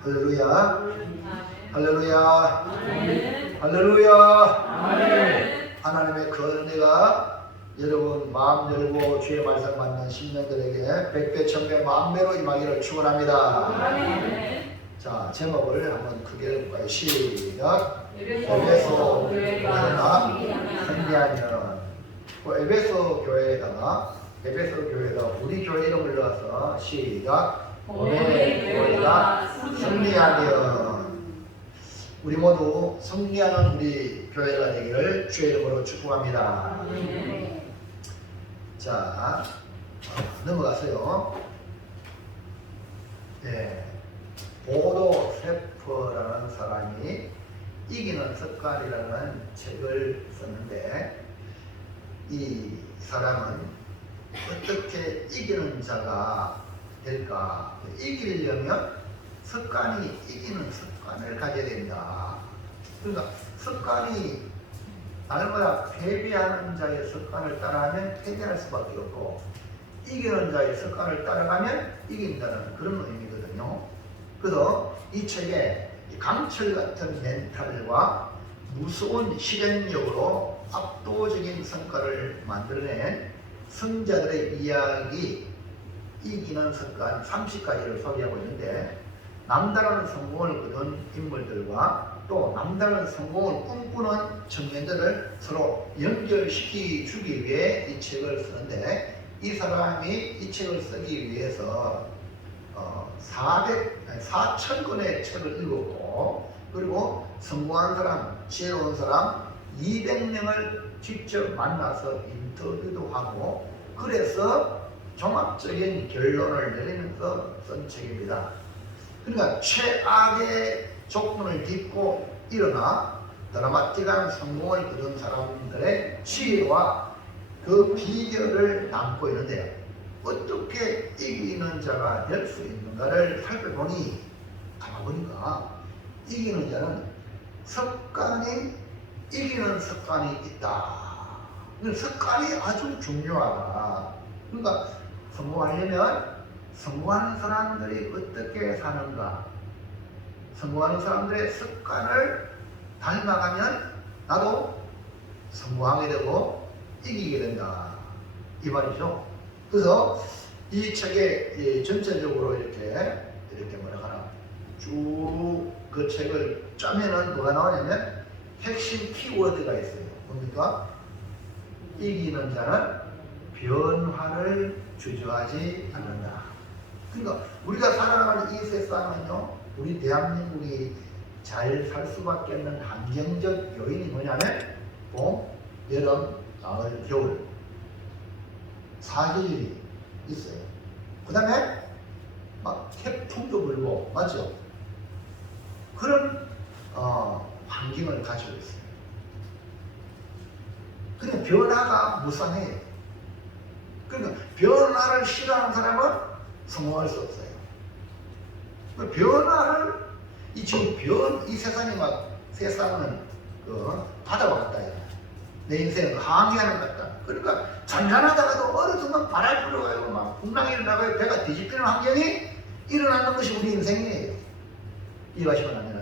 할렐루야. 할렐루야. 할렐루야. 하나님의 그 은혜가 여러분 마음 열고 주의 말씀 받는 신령들에게 백배 천배 만배로 임하기를 축원합니다. 자, 제목을 한번 크게 해볼까요? 시작. 에베소 교회가 승리하면. 에베소 교회에다가 우리 교회 이름을 넣어서 시작. 오늘 교회가 승리하면. 우리 모두 승리하는 우리 교회가 되기를 주의 이름으로 축복합니다. 자, 넘어가세요. 네. 보도 세퍼라는 사람이 이기는 습관이라는 책을 썼는데, 이 사람은 어떻게 이기는 자가 될까? 이기려면 습관이 이기는 습관을 가져야 된다. 그러니까 습관이 날마다 패배하는 자의 습관을 따라하면 패배할 수밖에 없고, 이기는 자의 습관을 따라가면 이긴다는 그런 의미거든요. 그래서 이 책에 강철 같은 멘탈과 무서운 실행력으로 압도적인 성과를 만들어낸 승자들의 이야기, 이기는 습관 30가지를 소개하고 있는데, 남다른 성공을 거둔 인물들과 또 남다른 성공을 꿈꾸는 청년들을 서로 연결시키 주기 위해 이 책을 쓰는데, 이 사람이 이 책을 쓰기 위해서 4,000권의 책을 읽었고, 그리고 성공한 사람, 지혜로운 사람 200명을 직접 만나서 인터뷰도 하고, 그래서 종합적인 결론을 내리면서 쓴 책입니다. 그러니까 최악의 조건을 딛고 일어나 드라마틱한 성공을 거둔 사람들의 지혜와 그 비결을 담고 있는데요. 어떻게 이기는 자가 될 수 있는가를 살펴보니, 가만보니까 이기는 자는 이기는 습관이 있다. 습관이 아주 중요하다. 그러니까 성공하려면 성공하는 사람들이 어떻게 사는가, 성공하는 사람들의 습관을 닮아가면 나도 성공하게 되고 이기게 된다, 이 말이죠. 그래서 이 책에 전체적으로 이렇게 뭐라 하나 쭉 그 책을 짜면은 뭐가 나오냐면 핵심 키워드가 있어요. 뭡니까? 이기는 자는 변화를 주저하지 않는다. 그러니까 우리가 살아가는 이 세상은요, 우리 대한민국이 잘 살 수밖에 없는 환경적 요인이 뭐냐면 봄, 여름, 가을, 겨울 4계절이 있어요. 그 다음에 막 태풍도 불고, 맞죠? 그런 환경을 가지고 있어요. 그러니까 변화가 무상해요. 그러니까 변화를 싫어하는 사람은 성공할 수 없어요. 변화를, 이 세상이 세상은 바다와 같다. 내 인생은 항해하는 것 같다. 그러니까 잔잔하다가도 어느 순간 바람이 불어가지고 막 풍랑이 일어나고 배가 뒤집히는 환경이 일어나는 것이 우리 인생이에요. 이해하시면 안 됩니다.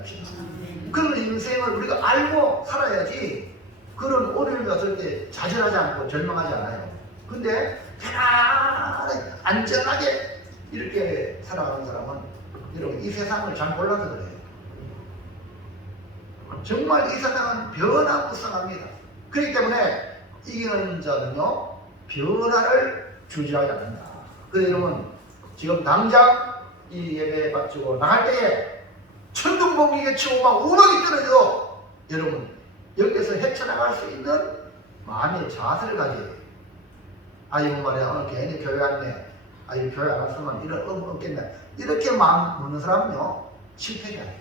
그런 인생을 우리가 알고 살아야지 그런 어려움이 왔을 때 좌절하지 않고 절망하지 않아요. 근데 편안하게 안전하게 이렇게 살아가는 사람은 여러분 이 세상을 잘 몰라서 그래요. 정말 이 세상은 변화무쌍합니다. 그렇기 때문에 이기는 자는요, 변화를 주저하지 않는다. 그래서 여러분 지금 당장 이 예배 바치고 나갈 때에 천둥번개가 치고 막 우박이 떨어져, 여러분 여기서 헤쳐나갈 수 있는 마음의 자세를 가져야 돼요. 이거 말이야, 오늘 괜히 교회 왔네, 이 교회 안 왔으면 이런 없겠네, 이렇게 마음 먹는 사람은요 실패가 해요.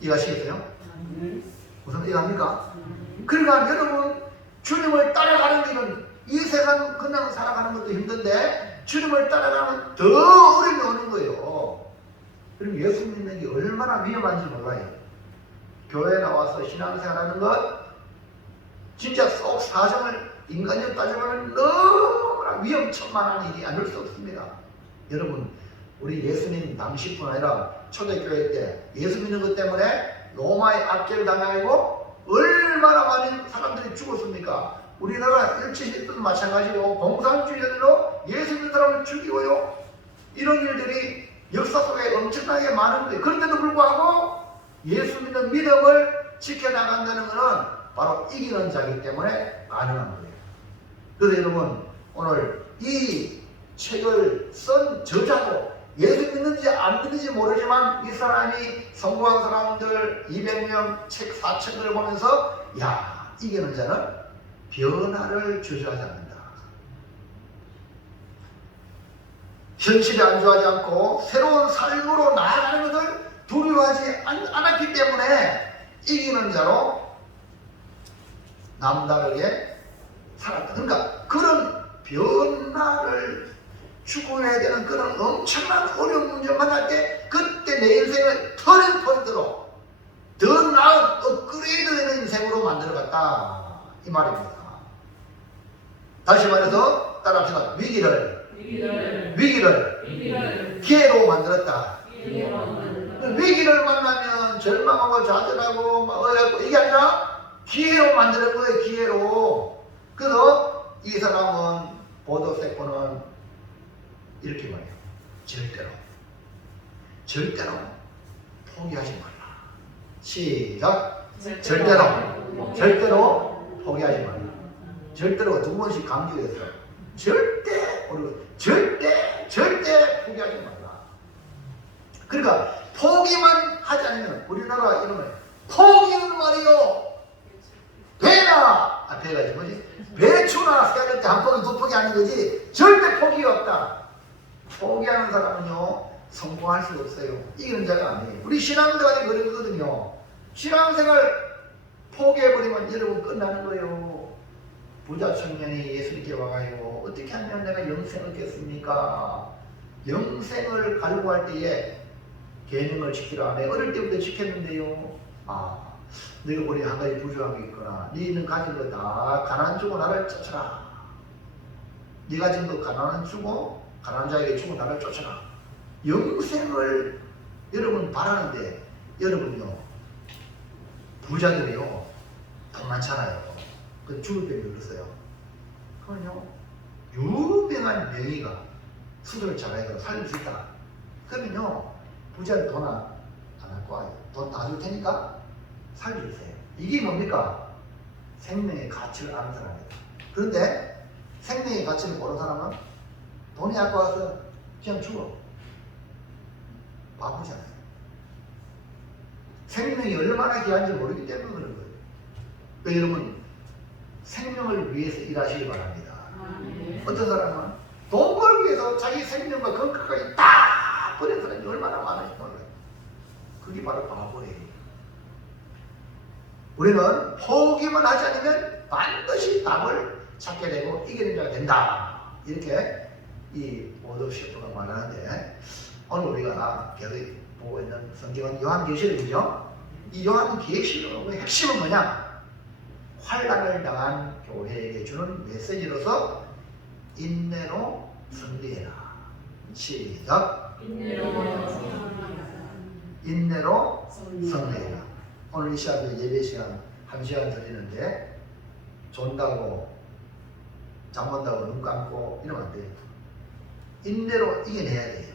이해하시겠어요? 무슨 이해합니까? 그러니까 여러분 주님을 따라가는 길은, 이 세상 그냥 살아가는 것도 힘든데 주님을 따라가면 더 어려움이 오는 거예요. 그럼 예수 믿는 게 얼마나 위험한지 몰라요. 교회 나와서 신앙생활하는 것 진짜 속 사정을 인간적으로 따져보면 너무나 위험천만한 일이 아닐 수 없습니다. 여러분 우리 예수님 당시뿐 아니라 초대교회 때 예수 믿는 것 때문에 로마의 압제를 당하고 얼마나 많은 사람들이 죽었습니까? 우리나라 일제시대도 마찬가지로 공산주의자들로 예수 믿는 사람을 죽이고요. 이런 일들이 역사 속에 엄청나게 많은 거예요. 그런데도 불구하고 예수 믿는 믿음을 지켜나간다는 것은 바로 이기는 자이기 때문에 가능한 거예요. 그래서 여러분 오늘 이 책을 쓴 저자도 예수 믿는지 안 믿는지 모르지만 이 사람이 성공한 사람들 200명 책 4책을 보면서 야, 이기는 자는 변화를 주저하지 않는다. 현실에 안주하지 않고 새로운 삶으로 나아가는 것을 두려워하지 않았기 때문에 이기는 자로 남다르게 살았다. 그러니까 그런 변화를 추구해야 되는 그런 엄청난 어려운 문제를 만날 때 그때 내 인생을 터닝 포인트로 더 나은 업그레이드 되는 인생으로 만들어갔다. 이 말입니다. 다시 말해서 따라합시다. 위기를 기회로 만들었다. 위기를 만나면 절망하고 좌절하고 막 어렵고 이게 아니라 기회로 만드는 거예요. 기회로. 그래서 이 사람은 보도세포는 이렇게 말해요. 절대로 포기하지 말라. 시작. 절대로 포기하지 말라. 절대로 두 번씩 강조했어요. 절대 포기하지 말라. 그러니까 포기만 하지 않으면 우리나라 이름을 포기는 말이요. 배가 뭐지? 배추나 새를 때 한 포기 두 포기 하는 거지 절대 포기가 없다. 포기하는 사람은요 성공할 수 없어요. 이기는 자가 아니에요. 우리 신앙생활이 그러거든요. 신앙생활 포기해버리면 여러분 끝나는 거예요. 부자 청년이 예수님께 와가지고 어떻게 하면 내가 영생을 얻겠습니까? 영생을 갈구할 때에 계명을 지키라. 내가 어릴 때부터 지켰는데요. 너희가 우리 한 가지 부족한 게 있거나 너희는 가진 거 다 가난한 주고 나를 쫓아라. 네 가진 거 가난한 주고 가난한 자에게 주고 나를 쫓아라. 영생을 여러분 바라는데 여러분요 부자들이요 돈 많잖아요. 그 죽을 병이 그랬어요. 그러면요 유명한 명의가 수술을 잘해서 살릴 수 있다. 그러면요 부자는 돈 안 할 거예요. 돈 다 줄 테니까 살려주세요. 이게 뭡니까? 생명의 가치를 아는 사람이다. 그런데 생명의 가치를 모르는 사람은 돈이 아까워서 그냥 죽어. 바보잖아요. 생명이 얼마나 귀한지 모르기 때문에 그런 거예요. 그러니까 여러분 생명을 위해서 일하시기 바랍니다. 어떤 사람은 돈 벌기 위해서 자기 생명과 건강까지 다 버린 사람이 얼마나 많은지 몰라요. 그게 바로 바보예요. 우리는 포기만 하지 않으면 반드시 답을 찾게 되고 이기는 자가 된다. 이렇게 이 보도셰프가 말하는데 오늘 우리가 계속 보고 있는 성경은 요한계시록이죠. 이 요한계시록의 핵심은 뭐냐? 환난을 당한 교회에게 주는 메시지로서 인내로 승리해라. 시작. 인내로 승리해라. 오늘 이 시간에 예배 시간 1시간 드리는데 존다고 잠 온다고 눈 감고 이러면 안 돼요. 인내로 이겨내야 돼요.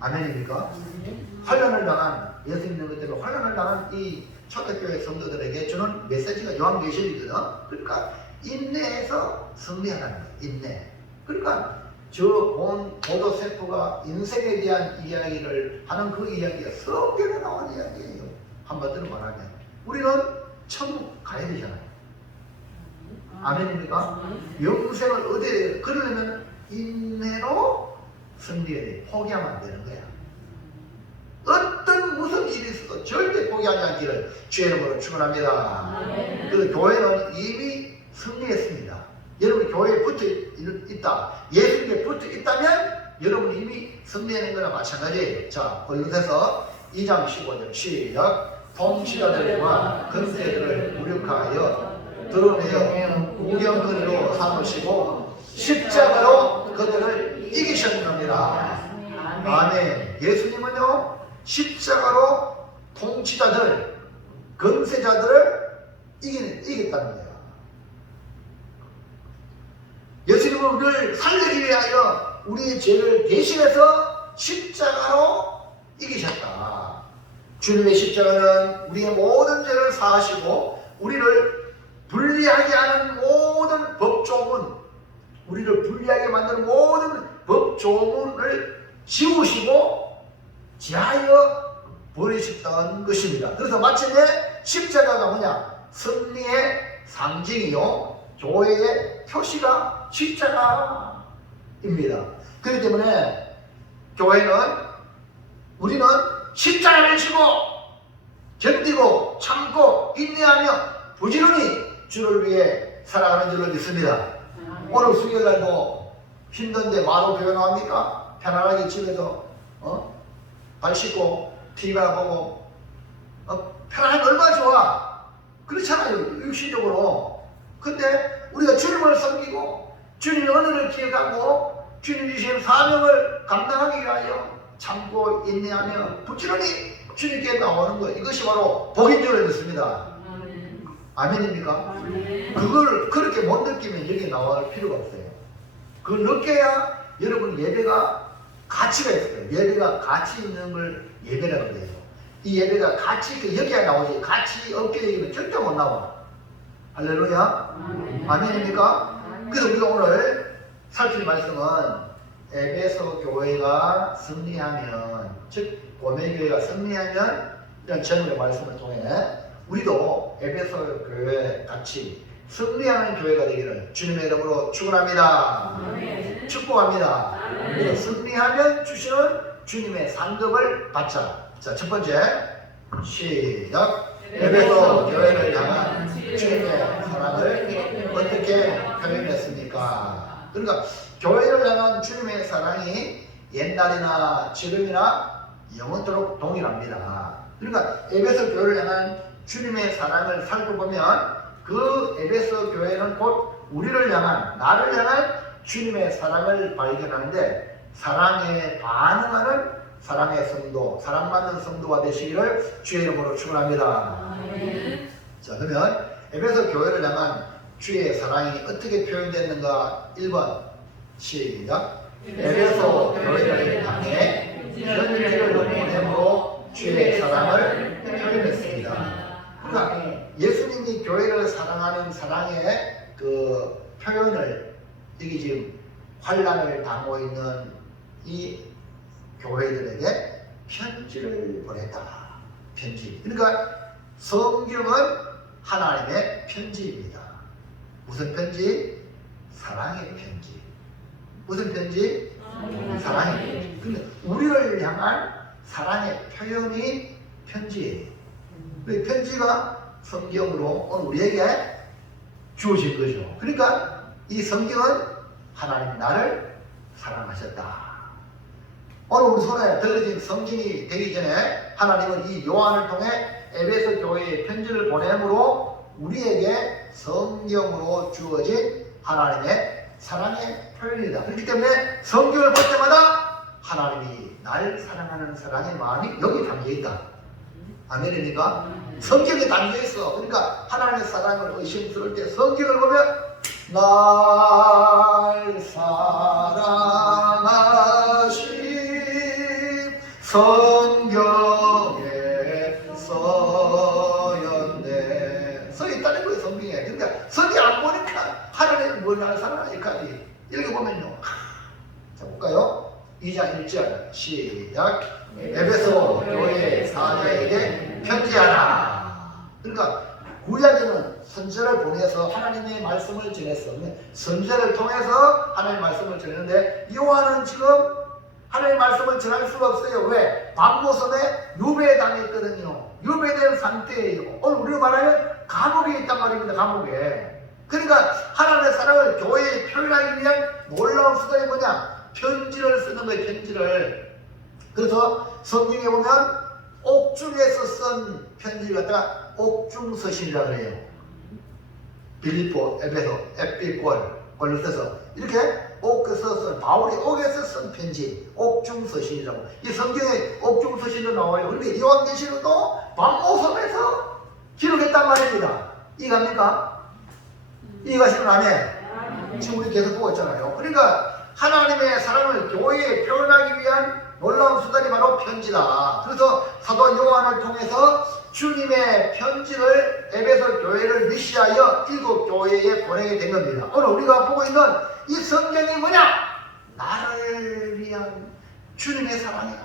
아멘입니까? 환난을 당한 예수 믿는 것 때문에 환난을 당한 이 초대교회 성도들에게 주는 메시지가 요한계시록이거든. 그러니까 인내해서 승리하라는 거예요. 인내. 그러니까 저 보도세포가 인생에 대한 이야기를 하는 그 이야기가 성경에 나온 이야기예요. 한마디로 말하면 우리는 천국 가야 되잖아요. 아멘입니까? 영생을 얻어야 돼요. 그러려면 인내로 승리해야 돼요. 포기하면 안 되는 거야. 어떤 무슨 일이 있어도 절대 포기하지 않기를 주의 이름으로 축원합니다. 그 교회는 이미 승리했습니다. 여러분이 교회에 붙어 있다. 예수님께 붙어 있다면 여러분이 이미 승리하는 거나 마찬가지예요. 자, 골로새서 2장 15절 시작. 통치자들과 권세들을 무력하여 드러내어 우경거리로 삼으시고 십자가로 그들을 이기셨느니라. 아멘. 예수님은요 십자가로 통치자들, 권세자들을 이겼다는 거예요. 예수님은 우리를 살리기 위하여 우리의 죄를 대신해서 십자가로 이기셨다. 주님의 십자가는 우리의 모든 죄를 사하시고 우리를 불리하게 하는 모든 법조문, 우리를 불리하게 만드는 모든 법조문을 지우시고 지하여 버리셨다는 것입니다. 그래서 마침내 십자가가 뭐냐? 승리의 상징이요, 교회의 표시가 십자가입니다. 그렇기 때문에 우리는 십자가를 지고 견디고 참고 인내하며 부지런히 주를 위해 살아가는 줄을 믿습니다. 오늘 수요일날도 힘든데 마로 교회 나옵니까? 편안하게 집에서 발 씻고 TV나 보고 편안하게 얼마나 좋아. 그렇잖아요, 육신적으로. 근데 우리가 주님을 섬기고 주님의 은혜를 기억하고 주님 주신 사명을 감당하기 위하여 참고 인내하며 부지런히 주님께 나오는 것, 이것이 바로 복인 줄을 믿습니다. 아멘입니까? 그걸 그렇게 못 느끼면 여기 나올 필요가 없어요. 그걸 느껴야 여러분 예배가 가치가 있어요. 예배가 가치 있는 걸 예배라고 해요. 이 예배가 가치 있게 여기야 나오지, 가치 없게 얘기면 절대 못 나와. 할렐루야. 아멘입니까? 그래서 우리가 오늘 살필 말씀은 에베소 교회가 승리하면, 즉 고멜교회가 승리하면, 이런 제목의 말씀을 통해 우리도 에베소 교회 같이 승리하는 교회가 되기를 주님의 이름으로 축원합니다. 축복합니다. 우리가 승리하면 주시는 주님의 상급을 받자. 자, 첫 번째 시작. 에베소 교회를 향한 주님의 사랑을 어떻게 표현했습니까? 그러니까 교회를 향한 주님의 사랑이 옛날이나 지금이나 영원토록 동일합니다. 그러니까 에베소 교회를 향한 주님의 사랑을 살펴보면 그 에베소 교회는 곧 우리를 향한, 나를 향한 주님의 사랑을 발견하는데, 사랑에 반응하는 사랑의 성도, 사랑받는 성도가 되시기를 주의 이름으로 축원합니다. 자, 그러면 에베소 교회를 향한 주의 사랑이 어떻게 표현됐는가? 1번 시작. 에베소 교회를 향해 편지를 보내므로 주의 사랑을 표현했습니다. 그러니까 예수님이 교회를 사랑하는 사랑의 그 표현을, 이게 지금 환난을 당하고 있는 이 교회들에게 편지를 보냈다. 편지. 그러니까 성경은 하나님의 편지입니다. 무슨 편지? 사랑의 편지. 무슨 편지? 사랑의 편지. 근데 우리를 향한 사랑의 표현이 편지예요. 그 편지가 성경으로 오늘 우리에게 주어진 거죠. 그러니까 이 성경은 하나님 나를 사랑하셨다. 오늘 우리 손에 들려진 성경이 되기 전에 하나님은 이 요한을 통해 에베소 교회에 편지를 보내므로 우리에게 성경으로 주어진 하나님의 사랑의 표현이다. 그렇기 때문에 성경을 볼 때마다 하나님이 날 사랑하는 사랑의 마음이 여기 담겨있다. 아멘입니까? 성경에 담겨있어. 그러니까 하나님의 사랑을 의심스러울 때 성경을 보면 날 사랑하신 성경에 써였네. 써있다는 거예요, 성경에. 그러니까 성경 안 보니까 하나님이 뭘 나를 사랑하니까 읽어보면요. 자, 볼까요? 2장 1절 시작. 에베소 교회 사자에게 편지하라. 그러니까 구약에는 선지자를 보내서 하나님의 말씀을 전했어. 선지자를 통해서 하나님의 말씀을 전했는데 요한은 지금 하나님의 말씀을 전할 수가 없어요. 왜? 박모섬에 유배당했거든요. 유배된 상태예요. 오늘 우리로 말하면 감옥에 있단 말입니다. 감옥에. 그러니까 하나님의 사랑을 교회에 표현하기 위한 놀라운 수단이 뭐냐? 편지를 쓰는 거예요. 편지를. 그래서 성경에 보면 옥중에서 쓴 편지를 갖다가 옥중서신이라고 해요. 빌립보, 에베소, 에피골, 골로새서 이렇게 옥에서 쓴, 바울이 옥에서 쓴 편지, 옥중서신이라고. 이 성경에 옥중서신도 나와요. 그런데 요한계시록도 밤모섬에서 기록했단 말입니다. 이해갑니까? 이해가시면 아멘. 지금 우리 계속 보고 있잖아요. 그러니까 하나님의 사랑을 교회에 표현하기 위한 놀라운 수단이 바로 편지다. 그래서 사도 요한을 통해서 주님의 편지를 에베소 교회를 위시하여 7교회에 보내게 된 겁니다. 오늘 우리가 보고 있는 이 성경이 뭐냐? 나를 위한 주님의 사랑이다.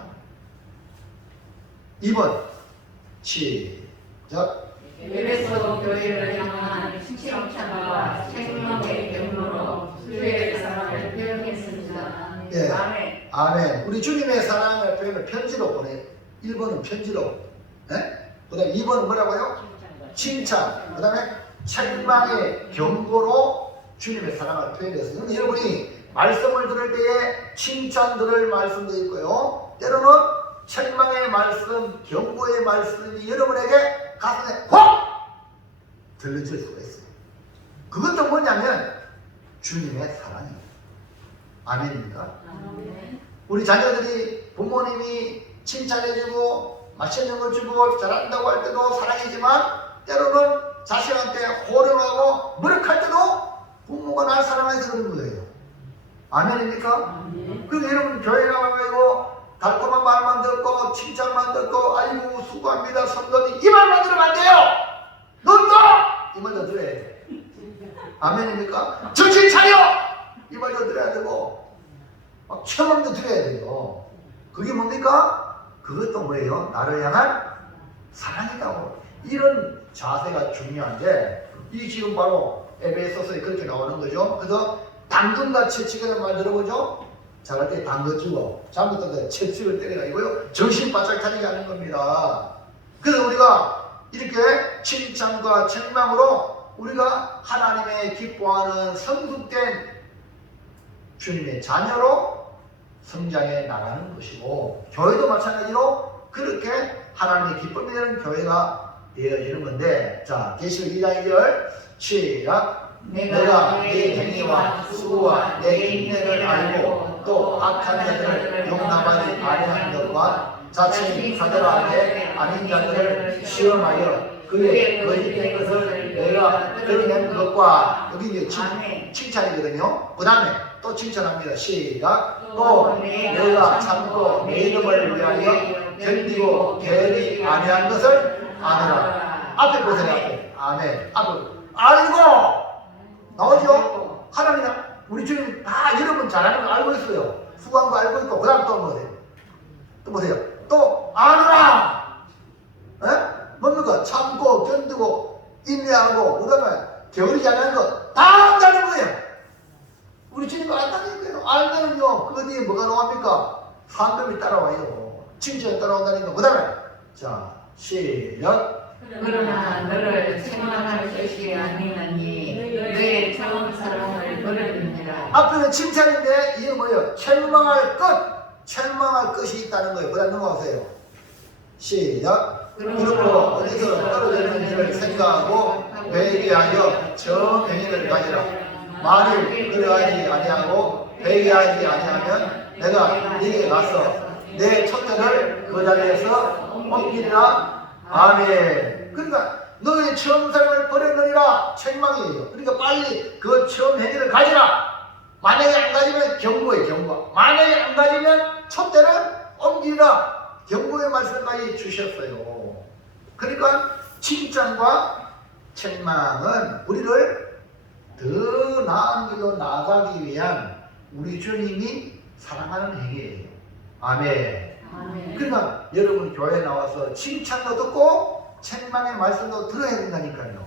2번 시작. 에베소 교회를 향한 칭찬과 책망의 경로로 주의 사랑을 표현했습니다. 예. 아멘. 아멘. 우리 주님의 사랑을 표현을 편지로 보내. 1번은 편지로. 예? 그 다음에 2번은 뭐라고요? 칭찬. 그 다음에 책망의 경고로 주님의 사랑을 표현했어요. 그런데 여러분이 말씀을 들을 때에 칭찬 들을 말씀도 있고요. 때로는 책망의 말씀, 경고의 말씀이 여러분에게 가슴에 확 들려질 수가 있어요. 그것도 뭐냐면 주님의 사랑이에요. 아멘입니까? 아멘. 우리 자녀들이 부모님이 칭찬해주고 맛있는 거 주고 잘한다고 할 때도 사랑이지만 때로는 자식한테 호령하고 무력할 때도 부모가 날 사랑해서 그런 거예요. 아멘입니까? 아멘. 그래서 여러분 교회 나가고 달콤한 말만 듣고 칭찬만 듣고 아이고 수고합니다 성도님 이 말만 들으면 안 돼요. 너도 이 말도 들어야 돼. 아멘입니까? 정신 차려 이 말도 들어야 되고 막 체험도 들어야 돼요. 그게 뭡니까? 그것도 뭐예요? 나를 향한 사랑이라고. 이런 자세가 중요한데 이 지금 바로 에베소서에 그렇게 나오는 거죠. 그래서 당근같이 치기라는 말 들어보죠? 잘할 때 당근 주고 잘못할 때 채찍을 때려가지고요 정신 바짝 차리게 하는 겁니다. 그래서 우리가 이렇게 칭찬과 책망으로 우리가 하나님의 기뻐하는 성숙된 주님의 자녀로 성장해 나가는 것이고 교회도 마찬가지로 그렇게 하나님의 기쁨이 되는 교회가 되어지는 건데 자 계시록 2장 2절 시작. 내가 네 행위와 수고와 내 인내를 알고 또 악한 자들을 용납하지 아니하는 것과 자칭 사들아내 아닌 자들을 시험하여 그의 거짓된 것을 내가 드러낸 것과 여기 이제 칭찬이거든요. 그 다음에 또 칭찬합니다. 시작. 또 내가 참고 내 이름을 위하여 견디고 게으리 아니한 것을 아느라. 앞에 보세요. 앞에. 아멘. 앞에 알고 나오죠? 하나님, 우리 주님 다 여러분 잘하는 거 알고 있어요. 수고한 거 알고 있고, 그 다음 또 뭐세요? 또 보세요. 또 아느라. 에? 뭡니까? 참고, 견디고, 인내하고, 그 다음에 게으르지 않은 거 다 안다는 거예요. 우리 주님도 안다는 거예요. 알면은요, 그 뒤에 뭐가 나옵니까? 산업이 따라와요. 칭찬이 따라온다는 거. 그 다음에, 자, 시작. 그러나 너를 책망할 것이 아니하니 너의 처음 사랑을 버렸느니라. 앞에는 칭찬인데 이게 뭐예요? 책망할 것, 책망할 것이 있다는 거예요. 그 다음 넘어가세요. 시작. 그러므로 어디서 떨어졌는지를 생각하고 회개하여 정행위를 가지라. 만일 그러하지 아니하고 회개하지 아니하면 내가 네게 가서 내 촛대를 그 자리에서 옮기리라. 아멘. 그러니까 너의 처음 사랑을 버렸느니라 책망이에요. 그러니까 빨리 그 처음 행위를 가지라. 만약에 안 가지면 경고에 경고. 만약에 안 가지면 촛대를 옮기리라. 경고의 말씀까지 주셨어요. 그러니까 칭찬과 책망은 우리를 더 나은 길로 나아가기 위한 우리 주님이 사랑하는 행위예요. 아멘. 아멘. 그러니까 여러분 교회에 나와서 칭찬도 듣고 책망의 말씀도 들어야 된다니까요.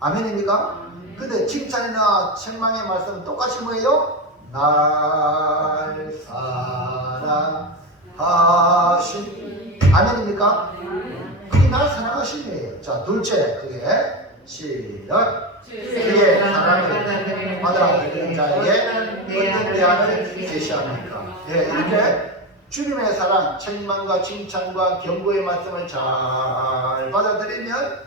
아멘입니까? 근데 칭찬이나 책망의 말씀은 똑같이 뭐예요? 날 사랑하신. 아멘입니까? 그게 날 사랑하심이에요. 자, 둘째 그게 시작. 그의 사랑을 받아들이는 자에게 어떤 대안을 제시합니까? 예, 이렇게 주님의 사랑, 책망과 칭찬과 경고의 말씀을 잘 받아들이면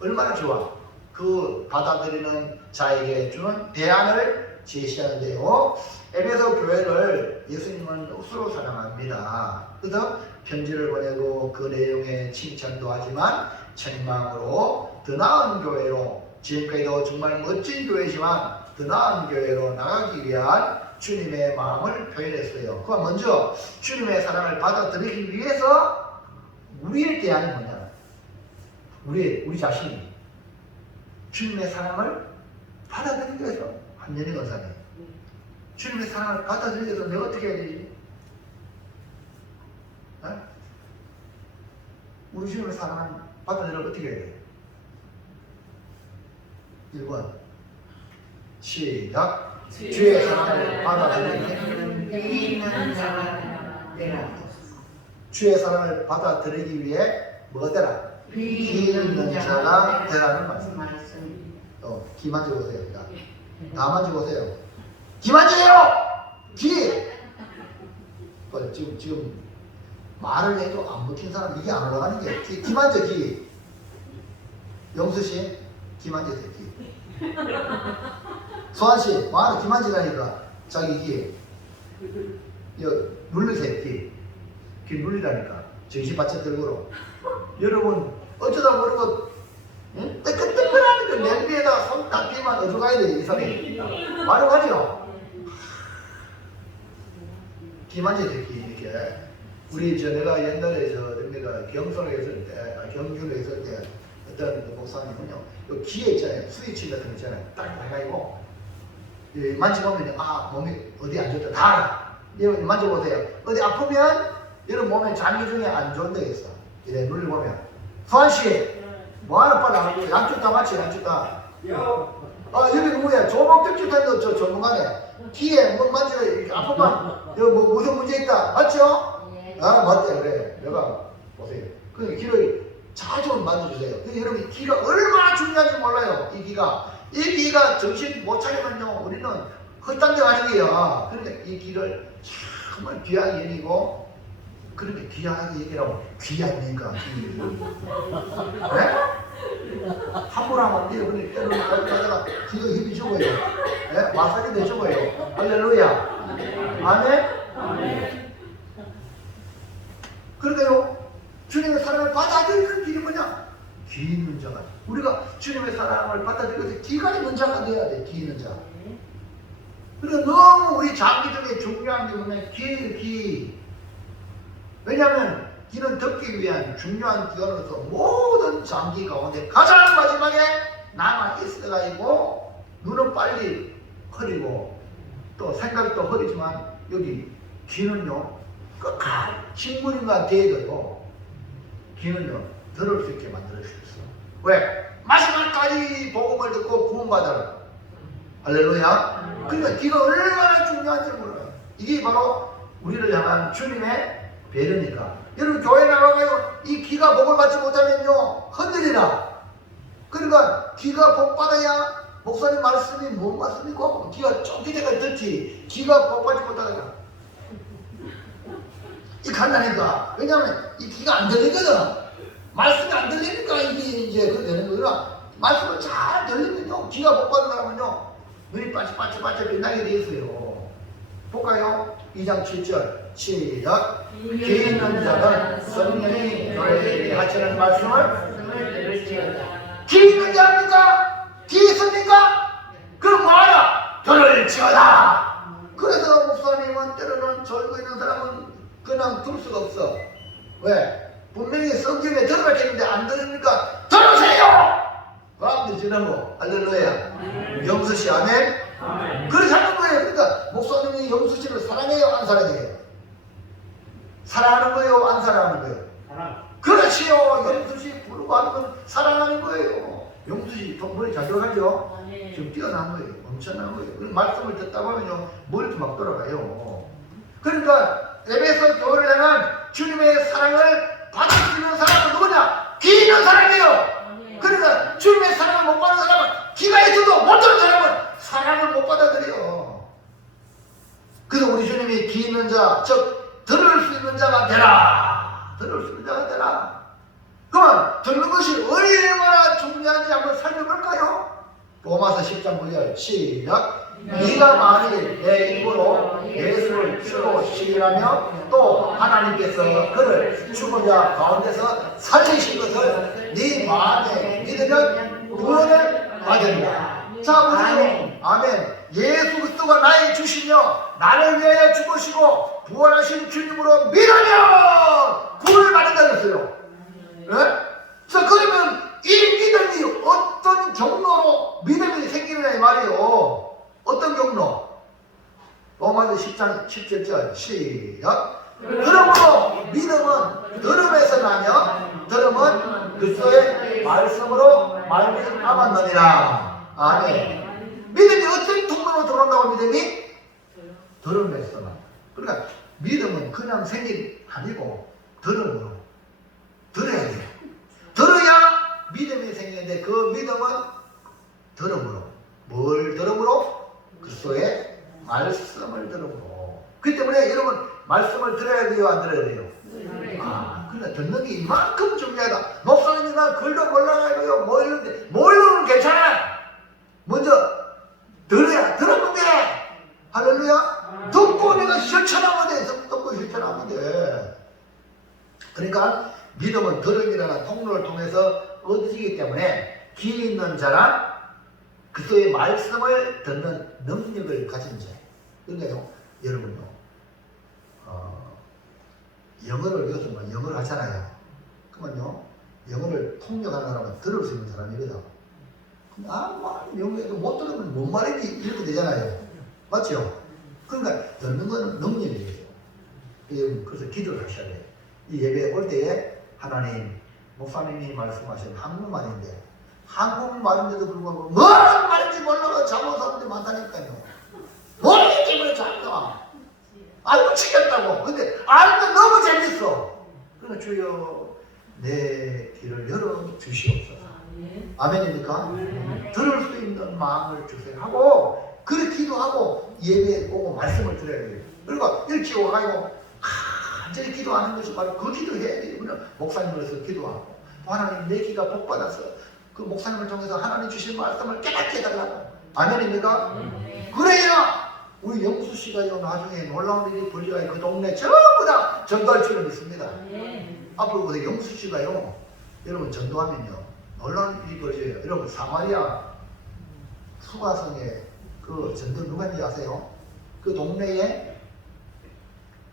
얼마나 좋아. 그 받아들이는 자에게 주는 대안을 제시하는데요. 에베소 교회를 예수님은 억수로 사랑합니다. 그래서 편지를 보내고 그 내용에 칭찬도 하지만 책망으로 더 나은 교회로, 지금까지도 정말 멋진 교회지만 더 나은 교회로 나가기 위한 주님의 마음을 표현했어요. 그건 먼저 주님의 사랑을 받아들이기 위해서 우리의 대안이 뭐냐? 우리 자신이 주님의 사랑을 받아들이기 위해서 한연희 권사님, 주님의 사랑을 받아들이기 위해서 내가 어떻게 해야 되지? 어? 우리 주님의 사랑을 받아들이려면 어떻게 해야 돼? 1번 시작. 주의 사랑을 받아들이는 귀 있는 자가 되라. 주의 사랑을 받아들이기 위해 뭐가 되라? 귀 있는 자가 되라는 말씀. 귀 만져보세요. 다 만져보세요. 귀 만져요! 귀! 지금 말을 해도 안 먹힌 사람 이게 안 올라가는 게 귀 만져. 귀. 영수씨 귀 만지세요. 귀. 소환씨 말을 귀 만지라니까 자기 귀 누르세요. 귀 눌리라니까 정신 바짝 들고. 여러분 어쩌다 모르고 뜨끈뜨끈하는 그 냄비에다 손 닦기만 어져가야 돼. 이상해. 말을 하죠. 귀 만지세요. 귀 이렇게. 내가 옛날에 내가 경선에 있을 때, 경주에 있을 때 어떤 목사님은요, 요 귀에 있잖아요, 스위치 같은 거 있잖아요, 딱 해가지고 만져보면 몸이 어디 안 좋다 다 알아. 여러분 만져보세요. 어디 아프면 여러분 몸에 장기 중에 안 좋은 데 있어. 이래 눌러보면. 소환씨 뭐하러 빨리 안 하고 양쪽 다 맞지? 양쪽 다. 여기 누구야? 조목특집한도 저 전문가네. 귀에 뭐 만져요. 이렇게 아프면 여기 뭐 무슨 문제 있다. 맞죠? 맞대. 그래. 내가 보세요. 그 귀를 자주 만져주세요. 근데 여러분 귀가 얼마나 중요한지 몰라요. 이 귀가 정신 못 차리면요 우리는 헛단데 가는 거야. 그러니까 이 귀를 정말 귀하게 여기고, 그렇게 귀하게 얘기라고 귀하니까 귀. 네? 함부로 하면 안 돼요. 근데 때로는 가다가 귀가 힘이 죽어요. 네? 마사지 내죽어요. 할렐루야. 아멘. 그러니까요, 주님의 사랑을 받아들이는 길이 뭐냐? 귀 있는 자가. 우리가 주님의 사랑을 받아들이기 위해서 귀가 있는 자가 돼야 돼. 귀 있는 자. 그러니까 너무 우리 장기 중에 중요한 게 뭐냐? 귀. 왜냐하면 귀는 듣기 위한 중요한 기관으로서 모든 장기 가운데 가장 마지막에 남아 있어가지고 눈은 빨리 흐리고 또 생각이 또 흐리지만 여기 귀는요 끝까지 식물인과 대도요 귀는요 들을 수 있게 만들어 주셨어. 왜? 마지막까지 복음을 듣고 구원받아라. 할렐루야. 그러니까 귀가 얼마나 중요한지 몰라요. 이게 바로 우리를 향한 주님의 배려니까. 여러분 교회 나가가요 이 귀가 복을 받지 못하면요 흔들리라. 그러니까 귀가 복 받아야 목사님 말씀이 뭔 말씀이고 귀가 쫑기대가 듣지. 귀가 복 받지 못하다가 이 간단하니까. 왜냐하면 이 귀가 안 들리거든. 말씀이 안 들리니까 이게 이제 그렇게 되는 거라. 말씀을 잘 들리면요 귀가 복 받는 사람은요 눈이 반짝반짝 빛나게 돼 있어요. 볼까요? 2장 7절 시작. 귀 있는 자는 성령이 너희에게 하시는 말씀을 들을지어다. 귀 있는 자입니까? 귀 있습니까? 그럼 뭐하라? 들을지어다. 그래서 목사님은 때로는 졸고 있는 사람은 그냥 들 수가 없어. 왜? 분명히 성경에 들어가겠는데 안 들으니까 들으세요! 마음대로 지나고. 할렐루야. 영수씨 아멘? 그렇게 하는 거예요. 그러니까 목사님이 영수씨를 사랑해요? 안 사랑해요? 사랑하는 거예요? 안 사랑하는 거예요? 그렇지요. 영수씨 부르고 하는 건 사랑하는 거예요. 영수씨 머리 잘 들어가죠? 지금 뛰어난 거예요. 엄청난 거예요. 그 말씀을 듣다 보면요 머리도 막 돌아가요. 그러니까 에베소 교회를 향한 주님의 사랑을 받아들이는 사람은 누구냐? 귀 있는 사람이에요. 그러니까 주님의 사랑을 못 받는 사람은 귀가 있어도 못 듣는 사람은 사랑을 못 받아들여. 그래서 우리 주님이 귀 있는 자, 즉 들을 수 있는 자가 되라. 들을 수 있는 자가 되라. 그러면 듣는 것이 얼마나 중요한지 한번 살펴볼까요? 로마서 10장 9절 시작. 네가 만일 내 입으로 예수를 주로 시인하며 또 하나님께서 그를 죽은 자 가운데서 살리신 것을 네 마음에 믿으면 구원을 받으리라. 자, 보세요. 아멘. 예수 그리스도가 나의 주시며 나를 위하여 죽으시고 부활하신 주님으로 믿으면 구원을 받는다 그랬어요. 자, 그러면 이 믿음이 어떤 경로로 믿음이 생기느냐 이 말이에요. 어떤 경로? 로마서 10장 17절 시작. 그러므로 믿음은 들음에서 나며 들음은 그리스도의 말씀으로 말미암았느니라. 아멘. 믿음이 어떤 통로로 들어온다고 믿음이? 들음에서 나. 그러니까 믿음은 그냥 생긴 아니고 들음으로 들어야 돼요. 들어야 믿음이 생기는데 그 믿음은 들음으로. 뭘 들음으로? 그리스도의 말씀을 들음으로. 그렇기 때문에 여러분 말씀을 들어야 돼요, 안 들어야 돼요? 그러니까 듣는 게 이만큼 중요하다. 목사님이 나 글도 몰라가지고요 뭐 이런데 모르면 괜찮아. 먼저 들으면 돼. 할렐루야. 듣고 내가 실천하면 돼. 듣고 실천하면 돼. 그러니까 믿음은 들음이라는 통로를 통해서 얻어지기 때문에 기 있는 자란 그리스도의 말씀을 듣는 능력을 가진 자. 그러니까요, 여러분요, 영어를 배웠으면 영어를 하잖아요. 그러면요, 영어를 통역하는 사람은 들을 수 있는 사람이거든. 영어에도 못 들으면 뭔 말인지 이렇게 되잖아요. 맞죠? 그러니까 듣는 거는 능력이에요. 그래서 기도를 하셔야 돼요. 이 예배 올 때에 하나님, 목사님이 말씀하신 한국말인데 한국말인데도 불구하고 무슨 말인지 몰라서 잘못 사람들이 많다니까요. 모르기 때문에 잘가 알고 치겠다고. 근데 알면 너무 재밌어. 그러니까 주여 내 귀를 열어 주시옵소서. 아멘입니까? 들을 수 있는 마음을 주세요 하고 그렇게 기도하고 예배에 오고 말씀을 드려야 돼요. 그러니까 일찍 오가지고 간절히 기도하는 것이 바로 그 기도해야 돼요. 그냥 목사님으로서 기도하고 하나님 내 귀가 복받아서 그 목사님을 통해서 하나님 주신 말씀을 깨닫게 해달라고. 아멘입니까? 그래야 우리 영수 씨가요 나중에 놀라운 일이 벌려야 그 동네 전부 다 전도할 줄을 믿습니다. 앞으로 보세요. 영수 씨가요 여러분 전도하면요 놀라운 일이 벌어져요. 여러분 사마리아 수가성에 그 전도 누가 있는지 아세요? 그 동네에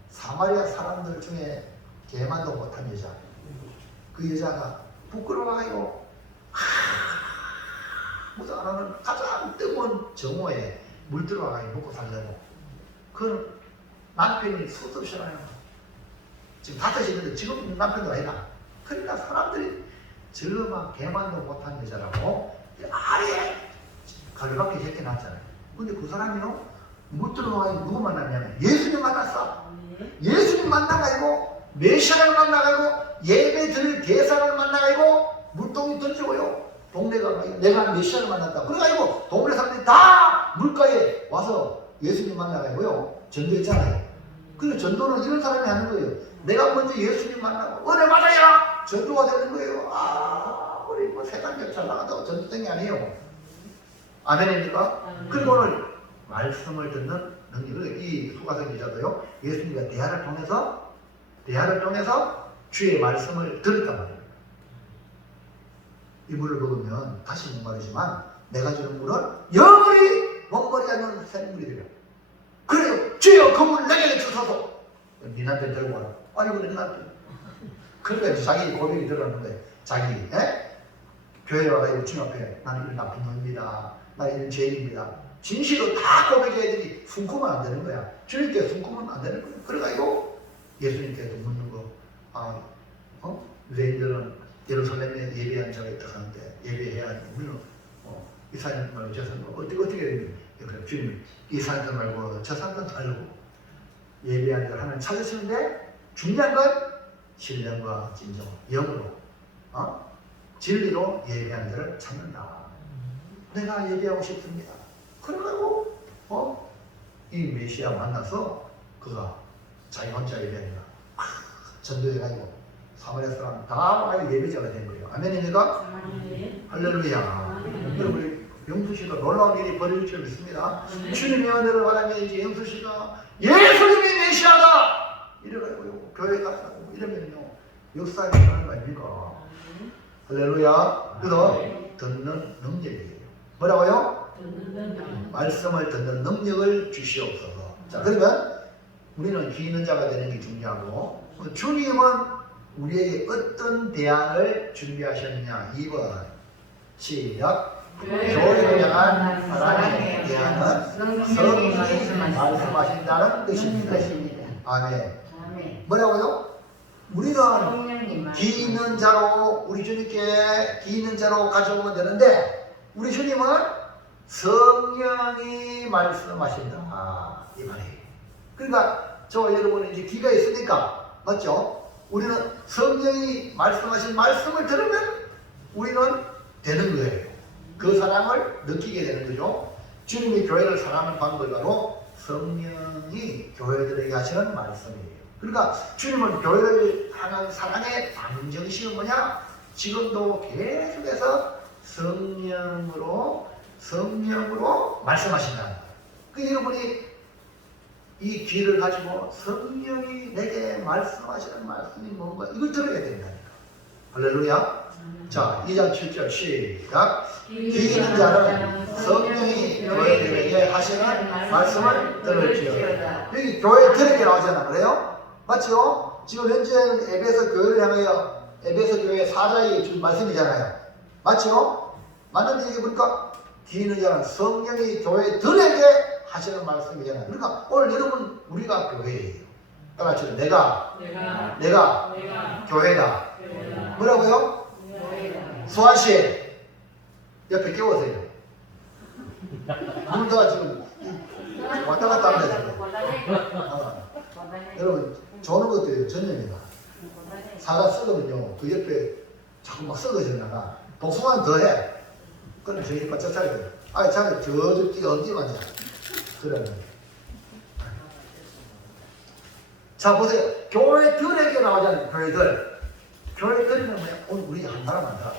사마리아 사람들 중에 개만도 못한 여자. 그 여자가 부끄러워요. 무슨 안 하는 가장 뜨거운 정오에 물 들어가서 먹고 살려고. 그 남편이 수습시나요. 지금 5시인데 지금 남편도 아니다. 그러니까 사람들이 저만 개만도 못한 여자라고 아예 갈밖에 제껴놨잖아요. 근데 그 사람이요 물 들어가서 누구 만났냐면 예수님 만났어. 예수님 만나가지고 메시아를 만나가지고 예배 드릴 대사를 만나가지고 물동이 던지고요. 동네가 내가 메시아를 만났다. 그래가지고 동네 사람들이 다 물가에 와서 예수님 만나가지고요. 전도했잖아요. 그리고 전도는 이런 사람이 하는 거예요. 내가 먼저 예수님 만나고 은혜 받아야 전도가 되는 거예요. 우리 뭐 세상 잘 나간다고 전도된 게 아니에요. 아멘입니까? 그리고 오늘 말씀을 듣는 능력을 이 수가성 기자도요. 예수님과 대화를 통해서 주의 말씀을 들었단 말이에요. 이 물을 먹으면 다시 목마르지만 내가 주는 물은 영원히 목마르지 않는 생물이 되려. 그래요. 주여 그 물을 내게 주소서. 네 남편 들고 와라. 아니 그래 네 남편. 그러니까 자기 고백이 들어갔는데 자기 교회에 와가지고 주님 앞에 나는 이런 나쁜 놈입니다. 나 이런 죄인입니다. 진실로 다 고백해야 되니 숨고면 안 되는 거야. 주님께 숨고면 안 되는 거야. 그래가지고 예수님께도 묻는 거. 유대인들은 예루살렘에 예배한 자가 있다 하는데 예배해야 하니 우리는 이 사람 말고 저 사람 말고 어떻게 해야 되니? 그래 주님 이 사람 말고 저 사람 말고 예배한 자를 하나님 찾으시는데 중요한 건 신령과 진정, 영으로 진리로 예배한 자를 찾는다. 내가 예배하고 싶습니다. 그래가지고 이 메시아 만나서 그가 자기 혼자 예배합니다. 전도해가지고 사마리아 사람 다 예배자가 된 거예요. 아멘입니까? 할렐루야. 여러분 영수 씨도 놀라운 일이 벌어질 줄 믿습니다. 주님의 은혜를 바라며 이제 영수 씨가 예수님이 메시아다 이래가지고요 교회 가고 이러면요 역사에 일어나는 거 아닙니까? 할렐루야. 그래서 듣는 능력이에요. 뭐라고요? 말씀을 듣는 능력을 주시옵소서. 자, 그러면 우리는 귀 있는 자가 되는 게 중요하고 주님은 우리에게 어떤 대안을 준비하셨느냐. 2번 시작. 교회를 향한 사랑의 대안은 성령이 말씀하신다는 것입니다. 아멘. 뭐라고요? 우리는 귀 있는 자로 우리 주님께 귀 있는 자로 가져오면 되는데 우리 주님은 성령이 말씀하신다 이 말이에요. 그러니까 저 여러분은 이제 귀가 있으니까 맞죠? 우리는 성령이 말씀하신 말씀을 들으면 우리는 되는 거예요. 그 사랑을 느끼게 되는 거죠. 주님이 교회를 사랑하는 방법이 바로 성령이 교회들에게 하시는 말씀이에요. 그러니까 주님은 교회를 향한 사랑의 방정식은 뭐냐? 지금도 계속해서 성령으로 말씀하신다는 거예요. 그 여러분이 이 귀를 가지고 성령이 내게 말씀하시는 말씀이 뭔가 이걸 들어야 된다니까. 할렐루야. 자, 2장 7절 시작. 귀 있는 자는 성령이 교회들에게 하시는 말씀을 들을지어다. 여기 교회 들에게 나오잖아. 그래요? 맞죠? 지금 현재는 에베소 교회를 향하여 에베소 교회 사자의 준 말씀이잖아요. 맞죠? 맞는데 이게 보니까 귀 있는 자는 성령이 교회들에게 하시는 말씀이잖아요. 그러니까 오늘 여러분 우리가 교회예요. 따라서 내가 교회다. 뭐라고요? 수아씨 옆에 끼워세요. 물다가 지금 왔다 갔다 합니다. 여러분 좋은 것도 전염이다. 사과 썩으면요 그 옆에 자꾸 막 썩어지다가 복숭아는 더해. 그럼 저기 바짝 차려야 돼요. 아니 자기 저쪽 뛰어 어디 맞냐. 그래. 자 보세요. 교회들에게 나오잖아요. 교회들이면 뭐야? 오늘 우리 한 사람 한다.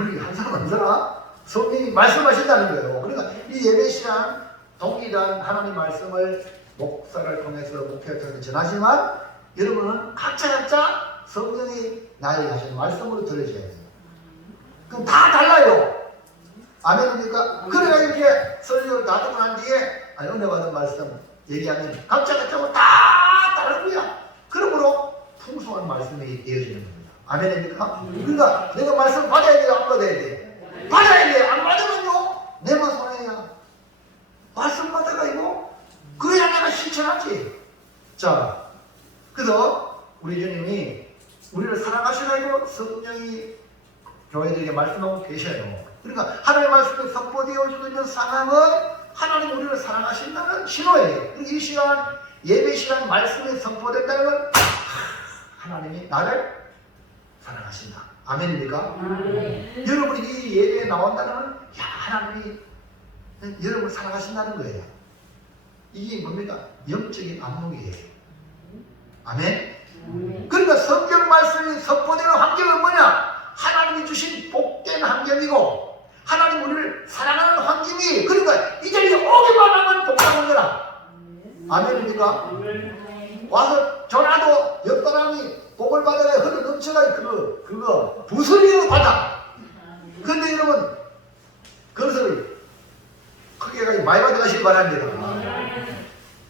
우리 한 사람 한 사람 성령이 말씀하신다는 거예요. 그러니까 이 예배 시간 동일한 하나님 말씀을 목사를 통해서 목회를 통해서 전하지만 여러분은 각자 성령이 나에게 하시는 말씀으로 들으셔야 돼요. 그럼 다 달라요. 아멘입니까? 그래가 이렇게 설교를 다 듣고 난 뒤에 은혜 받은 말씀 얘기하면 각자가 다 다른 거야. 그러므로 풍성한 말씀이 되어지는 겁니다. 아멘입니까? 그러니까 내가 말씀 받아야 돼요? 안 받아야 돼요? 받아야 돼요. 안 받으면요 내만 손해야. 말씀 받아가지고 그래야 내가 실천하지. 자, 그래서 우리 주님이 우리를 사랑하시라고 성령이 교회들에게 말씀하고 계셔요. 그러니까 하나님의 말씀이 선포되어지고 있는 상황은 하나님 우리를 사랑하신다는 신호예요. 이 시간 예배 시간 말씀이 선포된다는 건 하나님이 나를 사랑하신다. 아멘입니까? 여러분이 이 예배에 나온다는 건 하나님이 여러분을 사랑하신다는 거예요. 이게 뭡니까? 영적인 안목이에요. 아멘? 그러니까 성경 말씀이 선포되는 환경은 뭐냐? 하나님이 주신 복된 환경이고 하나님 우리를 사랑하는 환경이 그러니까 이 자리에 오기만 하면 복받는 거라. 아멘입니까? 와서 전화도 옆 사람이 복을 받아야 흘러 넘쳐가야 그거 부스리로 받아. 근데 여러분 그것을 크게 많이 받아가시기 바랍니다.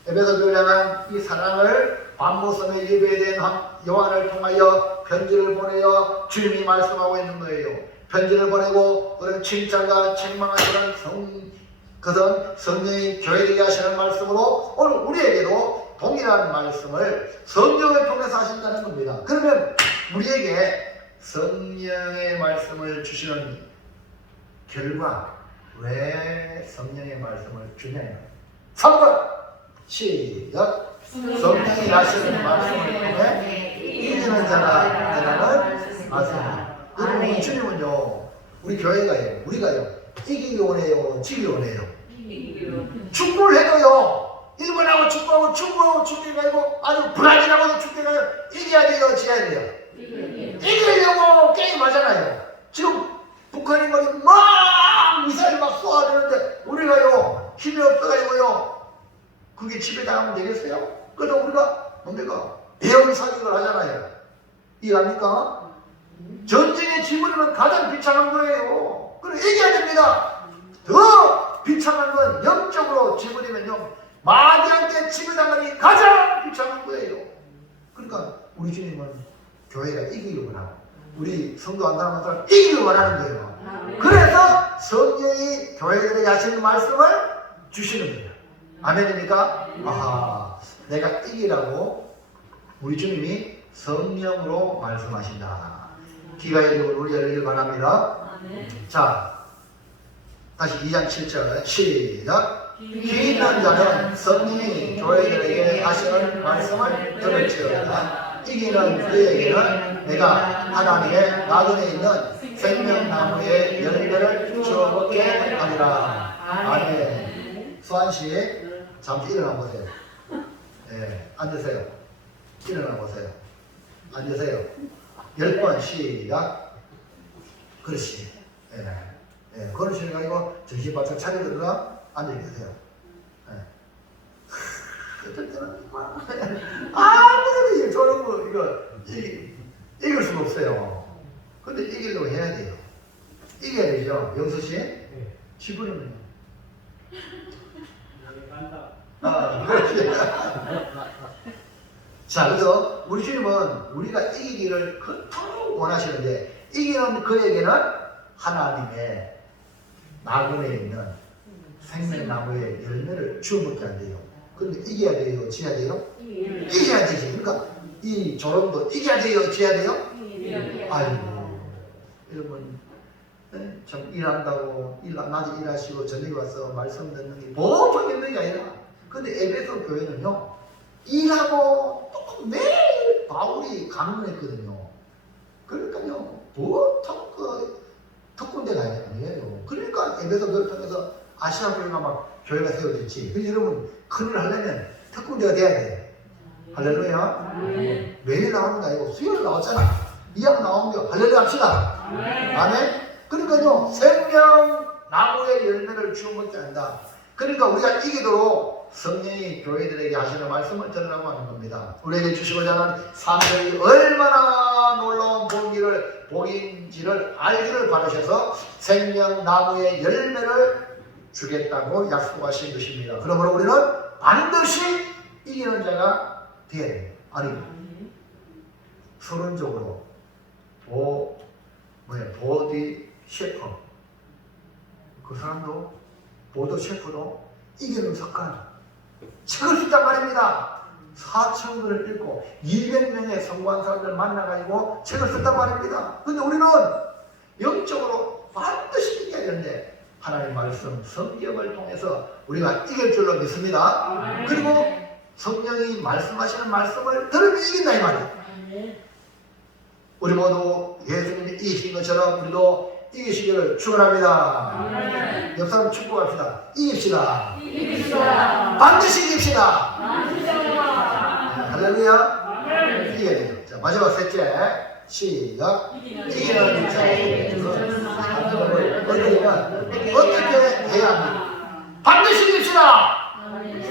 에베소 교회를 향한 이 사랑을 반모섬의 예배에 대한 요한을 통하여 편지를 보내어 주님이 말씀하고 있는 거예요. 편지를 보내고 그런 칭찬과 책망하시는 그것은 성령이 교회에게 하시는 말씀으로 오늘 우리에게도 동일한 말씀을 성령을 통해서 하신다는 겁니다. 그러면 우리에게 성령의 말씀을 주시는 결과 왜 성령의 말씀을 주냐면 3번 시작. 성령이 하시는 말씀을 통해 이기는 자가 되라는 말씀입니다. 여러분 주님은요 우리 교회가요 우리가요 이기기 원해요 지기 원해요. 축구를 해도요 일본하고 축구하고 축구가 아니고 아주 브라질하고도 축구가 이겨야 돼요 지어야 돼요. 이기려고 게임 하잖아요. 지금 북한이 막 미사일 막 이해합니까? 전쟁의 지물이면 가장 비참한 거예요. 그럼 이겨야 됩니다. 더 비참한 건 영적으로 지물이면요, 마귀한테 지배당하니 가장 비참한 거예요. 그러니까 우리 주님은 교회가 이기길 원하고 우리 성도 한 사람 한 사람 이기길 원하는 거예요. 그래서 성령이 교회들에게 하시는 말씀을 주시는 거예요. 아멘입니까? 아하, 내가 이기라고 우리 주님이 성령으로 말씀하신다. 귀가 열리고 우리 열리길 바랍니다. 자, 다시 2장 7절 시작. 귀 있는 자는 성령이 교회들에게 하시는 말씀을 들을지어다. 이기는 그에게는 내가 하나님의 나그네 있는 생명나무의 열매를 주어 먹게 하리라. 아멘. 수환씨 잠시 일어나 보세요. 네, 앉으세요. 일어나 보세요. 앉으세요. 10번 시작. 그렇지. 예, 걸으시는 거 아니고 정신 바짝 차리다가 앉아 계세요. 어떨 때는 아무래도 저런 거 이거 이길 수가 없어요. 근데 이기려고 해야 돼요. 이겨야 되죠. 영수 씨? 지부리면요. 그렇지. 자, 그래서 우리 주님은 우리가 이기기를 그토록 원하시는데, 이기는 그에게는 하나님의 나그네에 있는 생명나무의 열매를 주워 먹게 한대요. 그런데 이겨야 돼요? 지어야 돼요? 이겨야 되지. 그러니까 이 조롱도 이겨야 돼요? 지어야 돼요? 아이고, 여러분, 참 일한다고 낮에 일하시고 저녁에 와서 말씀 듣는 게 보통 있는 게 아니라, 근데 에베소 교회는요, 일하고 또 매일 바울이 강론했거든요. 그러니까요, 보통 그 특군대 가야 되는 거예요. 그러니까 에베소 교회를 통해서 아시아 교회가 막 교회가 세워졌지. 그래서 여러분, 큰일 하려면 특군대가 돼야 돼. 할렐루야. 매일 나오는 거 아니고 수요일 나왔잖아. 이학 나오는 거 할렐루야 합시다. 아멘. 그러니까요, 생명나무의 열매를 주어 먹게 한다. 그러니까 우리가 이기도록 성령이 교회들에게 하시는 말씀을 들으라고 하는 겁니다. 우리에게 주시고자 하는 사명이 얼마나 놀라운 복인지를 알기를 바라셔서 생명나무의 열매를 주겠다고 약속하신 것입니다. 그러므로 우리는 반드시 이기는 자가 되어야 돼요. 아니, 서론적으로 보디 셰퍼, 그 사람도 보도 셰퍼도 이기는 석간 책을 썼단 말입니다. 4,000권을 읽고 200명의 성관사람들 만나가지고 책을 썼단 말입니다. 근데 우리는 영적으로 반드시 이겨야 되는데, 하나님의 말씀, 성경을 통해서 우리가 이길 줄로 믿습니다. 그리고 성령이 말씀하시는 말씀을 들으면 이긴다 이 말이에요. 우리 모두 예수님이 이기신 것처럼 우리도 이기시기를 축원합니다. 옆 사람 축복합시다. 이깁시다. 반드시 이깁시다. 할렐루야. 이겨야 돼요. 자, 마지막 셋째 시작. 이기는 자에게 어떻게 해야 합니까? 반드시 이깁시다.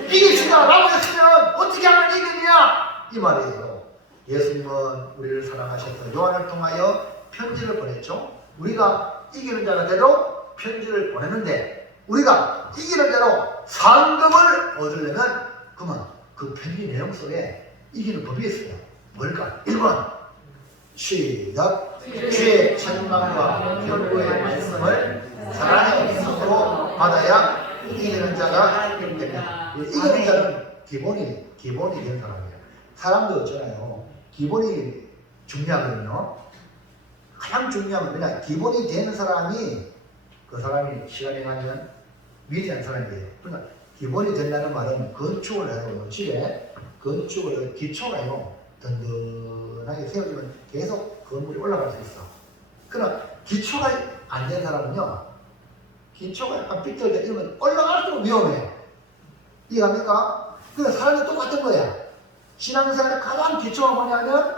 이깁시다 라고 했으면 어떻게 하면 이기느냐 이 말이에요. 예수님은 우리를 사랑하셔서 요한을 통하여 편지를 보냈죠. 우리가 이기는 자가 되도록 편지를 보냈는데, 우리가 이기는 대로 상급을 얻으려면 그만 그 편지 내용 속에 이기는 법이 있어요. 뭘까? 1번 시작. 주의 책망과 경고의 말씀을 사랑의 힘으로 받아야 이기는 자가 됩니다. 이기는 자는 기본이 된 사람이에요. 사람도 있잖아요. 기본이 중요하거든요. 가장 중요한 건 뭐냐? 기본이 되는 사람이, 그 사람이 시간이 가면 위대한 사람이에요. 그러니까 기본이 된다는 말은 건축을 해요. 집에 건축을 기초가요, 든든하게 세워지면 계속 건물이 올라갈 수 있어. 그러나 기초가 안 된 사람은요, 기초가 약간 삐뚤게 이러면 올라갈수록 위험해요. 이해합니까? 그래서 사람이 똑같은 거야. 신앙생활의 가장 기초가 뭐냐면,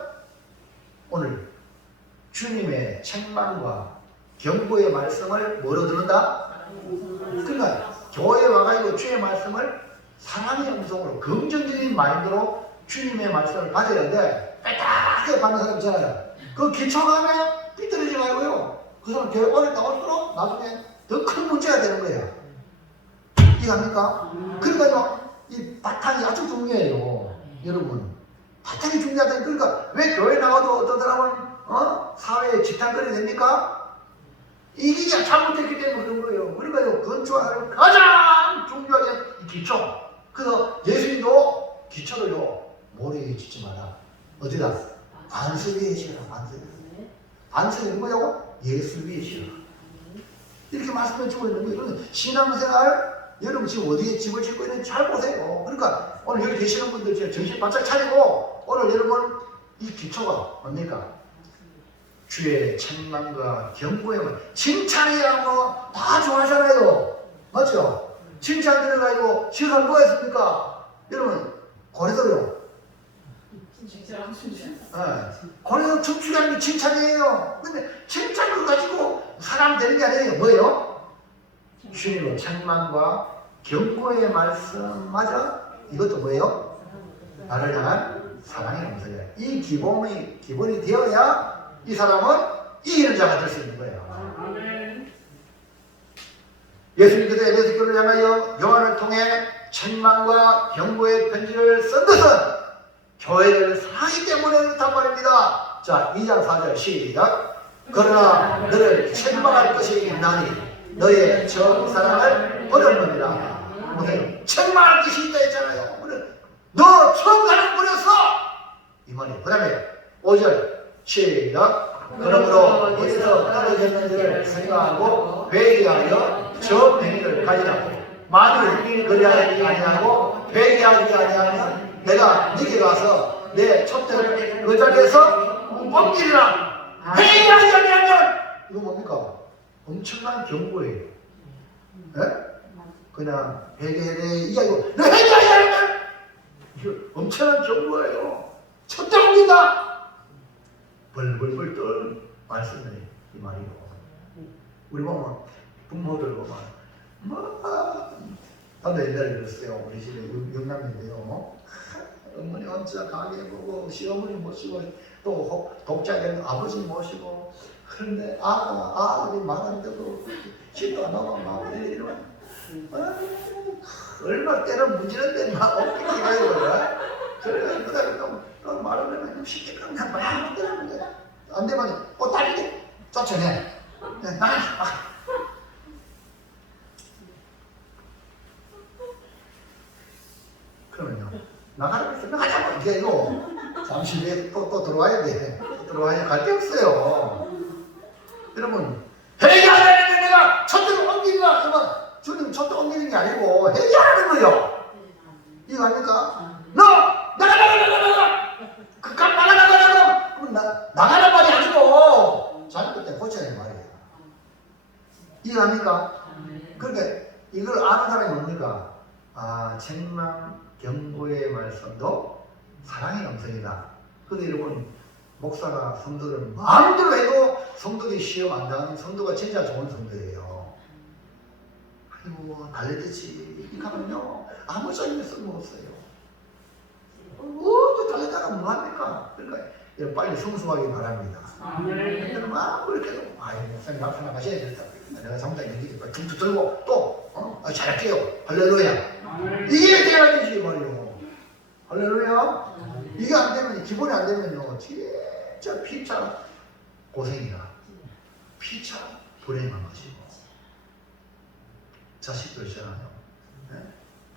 오늘 주님의 책망과 경고의 말씀을 뭐로 듣는다? 그러니까 교회에 와가지고 주의 말씀을 사랑의 음성으로, 긍정적인 마인드로 주님의 말씀을 받아야 돼. 빼딱 크게 받는 사람 있잖아요. 그 기초감에 삐뚤어지지 말고요. 그 사람 교회 오래 나올수록 나중에 더 큰 문제가 되는 거예요. 이해합니까? 그러니까요, 이 바탕이 아주 중요해요. 여러분. 바탕이 중요하다. 그러니까 왜 교회 나와도 어떤 사람은 사회에 지탄거리 됩니까? 이게 잘못됐기 때문에 그런 거예요. 그러니까요, 건축하는 가장 중요한 이 기초. 그래서 예수님도 기초를요, 모래에 짓지 마라. 어디다? 반석 위에 지어라. 반석 위에. 반석이 뭐냐고? 예수 위에 지어라. 이렇게 말씀해 주고 있는 거예요. 그러면 신앙생활, 여러분 지금 어디에 집을 짓고 있는지 잘 보세요. 그러니까 오늘 여기 계시는 분들 지금 정신 바짝 차리고 오늘 여러분 이 기초가 뭡니까? 주의 책망과 경고에만 칭찬해야 뭐 다 좋아하잖아요. 맞죠? 칭찬 들어가지고 시간 뭐 했습니까? 여러분 고래도요. 고래도 춤추게 하는 게 칭찬이에요. 근데 칭찬을 가지고 사람 되는 게 아니에요. 뭐예요? 주님의 책망과 경고의 말씀 맞아? 이것도 뭐예요? 나를 향한 사랑의 음성이에요. 이 기본이 되어야 이 사람은 이기는 자가 될 수 있는 거예요. 예수님께서 에베소 교회를 향하여 요한을 통해 책망과 경고의 편지를 쓴 것은 교회를 사랑하기 때문에 그렇단 말입니다. 자, 2장 4절 시작. 그러나 너를 책망할 것이 있나니 너의 정사랑을 버렸느니라. 보세요. 책망할 것이 있다 했잖아요. 너 정사랑 버렸어! 이 말이에요. 그 다음에 5절 시작. 그러므로 어디서 떨어졌는지를 생각하고 회개하여 저 행위를 가지라고. 만일 그리하지 아니하고 회개하지 아니하면 내가 네게 가서 내 촛대를 그 자리에서 엎기리라. 회개하지 아니하면 이거 뭡니까? 엄청난 경고예요. 네? 그냥 회개해 이게 아니고 너 회개하지 않으면 이거 엄청난 경고예요. 촛대 옮긴다. 벌벌벌 떨 말씀이 이 말이요. 우리 보면 부모들 보면 나도 옛날에 그랬어요. 우리 집에 육남인데요. 어머니 혼자 가게 보고 시어머니 모시고 또 독자된 아버지 모시고 그런데 아들이 말한데도 집도 안 오고 막 이러면 얼마 때는 무지는데 막 어떻게 가요. 그래 그다음에 또 말을 하면 쉽게 그냥 막 때리는 거야. 안 되면 딸이 쫓아내. 나가. 그러면요. 나가라고 했어. 나가자고. 이게 이거 잠시 후에 또 들어와야 돼. 들어와야 갈 데 없어요. 여러분 회개하라는 게 내가 촛대를 옮기니까 그러면 주님 촛대 옮기는 게 아니고 회개하라는 거예요. 이거 아닙니까? 너 나가. 그깟 나가. 그럼 나가란 말이 아니고 잘못될 때 고쳐야 하는 말이에요. 이거 아닙니까? 그러니까 이걸 아는 사람이 뭡니까? 책망 경고의 말씀도 사랑의 음성이다. 근데 여러분 목사가 성도들은 마음대로 해도 성도들이 시험 안 당하는 성도가 진짜 좋은 성도예요. 아이고 달래듯이 이렇게 하면요 아무 소용이 쓸모없어요. 달래다가 뭐합니까? 그러니까 빨리 성숙하기 바랍니다. 막 그렇게 해도 목사님 앞에 나가셔야 된다. 내가 잘못했는데 금투 들고 또 잘할게요. 할렐루야. 이게 돼야 되지 말이요. 할렐루야. 이게 안 되면 기본이 안 되면요 진짜 피차 고생이다. 피차 불행한 것이고 자식들 있잖아요. 네?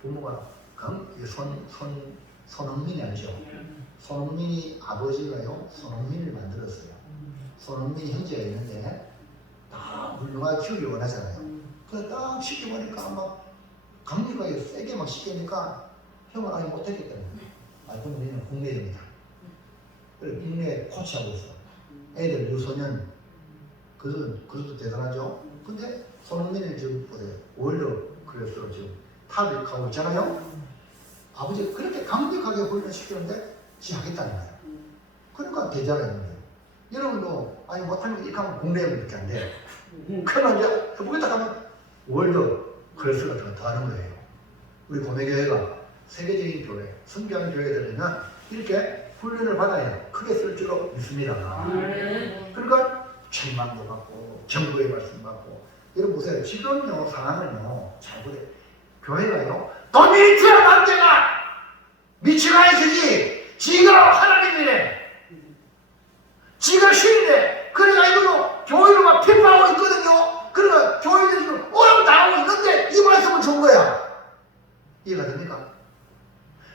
부모가 손흥민이 알죠? 손흥민이 아버지가요 손흥민을 만들었어요. 손흥민이 형제가 있는데 다 훌륭하게 키우기 원하잖아요. 그래서 딱 시켜보니까 막 감리가게 세게 막 시키니까 형은 아예 못하겠다는 거예요. 그럼 우리는 국내입니다. 그래서 국내 코치하고 있어. 애들 유소년 그것도 대단하죠. 근데 손흥민이 지금 보세요. 월드 클래스로 지금 탑에 가고 있잖아요. 아버지가 그렇게 강력하게 훈련시키는데 시작했다는 거예요. 그러니까 대자가 있는 거예요. 여러분도 아니 못하면 이렇게 하면 국내에밖에 안 돼요. 그러면 이제 해보겠다 하면 월드 클래스 같은 거 더 하는 거예요. 우리 고매교회가 세계적인 교회, 성교하는 교회들은 이렇게 훈련을 받아야 크게 쓸 줄로 믿습니다. 그러니까 책망도 받고 정부의 말씀 받고. 여러분 보세요. 지금요 상황은요 잘 보세요. 교회가요 도미티아 남자가 미치가 있으니 지가 하나님이래. 지가 신이래. 그래가지고 교회로 막 핍박하고 있거든요. 그러니까 교회들이 지금 오염당하고 있는데 이 말씀을 준 거야. 이해가 됩니까?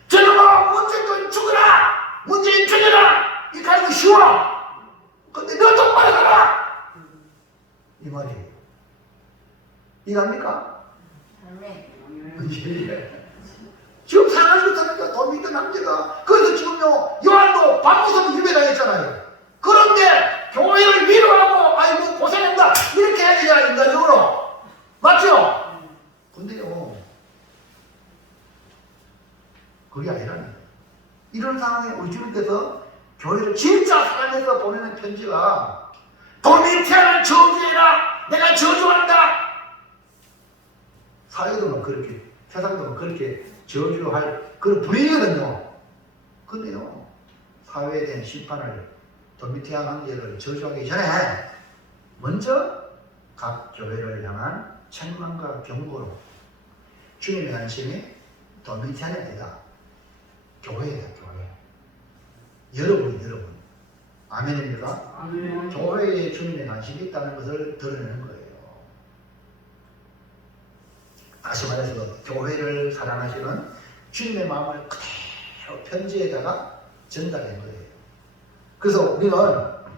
저놈아 문재인 죽어라! 문재인 죽여라! 이 가는 거 쉬워! 근데 너 똑바로 가라! 이 말이에요. 이해합니까? 예. 지금 상황이 그렇다니까 돈 믿는 남자가. 그래서 지금요 요한도 박무선 유배당했잖아요. 그런데 교회를 위로하고 아이고 고생한다 이렇게 해야 되잖아요. 인간적으로. 맞죠? 근데요 그게 아니라는 이런 상황에 우리 주님께서 교회를 진짜 사랑해서 보내는 편지가 도미티아를 저주해라 내가 저주한다. 사회도는 그렇게 세상도는 그렇게 저주할 그런 분위기거든요. 근데요 사회에 대한 심판을 도미티아 황제를 저주하기 전에 먼저 각 교회를 향한 책망과 경고로 주님의 관심이 도미티아가 아니라 교회다. 교회. 여러분 아멘입니다. 교회에 주님의 관심이 있다는 것을 드러내는 거예요. 다시 말해서 교회를 사랑하시는 주님의 마음을 그대로 편지에다가 전달한 거예요. 그래서 우리는